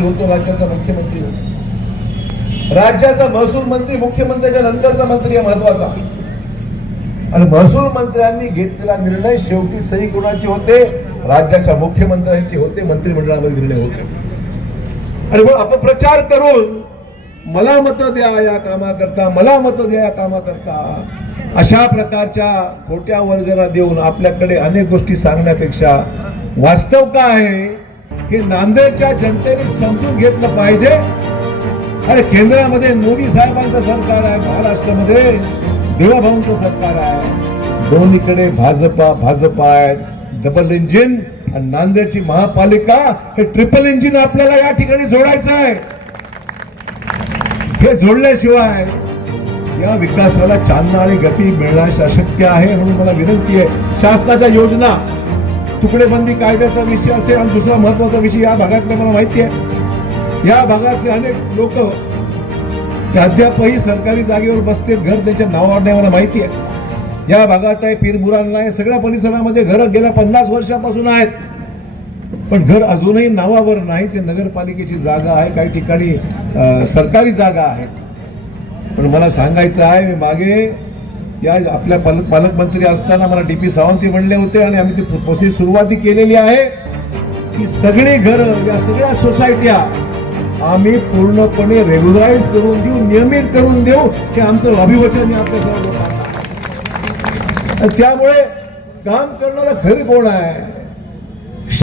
मंत्री होतो, राज्याचा मुख्यमंत्री होतो. राज्याचा महसूल मंत्री मुख्यमंत्र्याच्या नंतरचा मंत्री आहे महत्वाचा. आणि महसूल मंत्र्यांनी घेतलेला निर्णय शेवटी सही कोणाची होते? राज्याच्या मुख्यमंत्र्यांची होते, मंत्रिमंडळामध्ये निर्णय होते. आणि मग अपप्रचार करून मला मतं द्या या कामाकरता, मला मतं द्या या कामाकरता, अशा प्रकारच्या खोट्या वर्जना देऊन आपल्याकडे अनेक गोष्टी सांगण्यापेक्षा वास्तव काय आहे हे नांदेडच्या जनतेने समजून घेतलं पाहिजे. अरे केंद्रामध्ये मोदी साहेबांचं सरकार आहे, महाराष्ट्रामध्ये देवाभाऊंचं सरकार आहे. दोन्हीकडे भाजपा आहे, डबल इंजिन. आणि नांदेडची महापालिका हे ट्रिपल इंजिन आपल्याला या ठिकाणी जोडायचं आहे. हे जोडल्याशिवाय या विकासाला चालना आणि गती मिळणं अशक्य आहे. म्हणून मला विनंती आहे, शासनाच्या योजना, तुकडेबंदी कायद्याचा विषय असेल आणि दुसरा महत्वाचा विषय या भागातले मला माहिती आहे, या भागातले अनेक लोक अद्यापही सरकारी जागेवर बसते, घर त्यांच्या नावावर नाही मला माहिती आहे. या भागात आहे, पीरमुरांना आहे, सगळ्या परिसरामध्ये घरं गेल्या 50 वर्षापासून आहेत, पण घर अजूनही नावावर नाही. ते नगरपालिकेची जागा आहे, काही ठिकाणी सरकारी जागा आहे. पण मला सांगायचं आहे, मी मागे या आपल्या पालकमंत्री असताना मला डीपी सावंत म्हणले होते आणि आम्ही ती प्रोसेस सुरुवाती केलेली आहे की सगळी घरं, या सगळ्या सोसायट्या आम्ही पूर्णपणे रेग्युलराइज करून देऊ, नियमित करून देऊ. हे आमचं अभिवचन आहे आपल्या सर्व लोकांना. त्यामुळे काम करणारा खरी कोण आहे?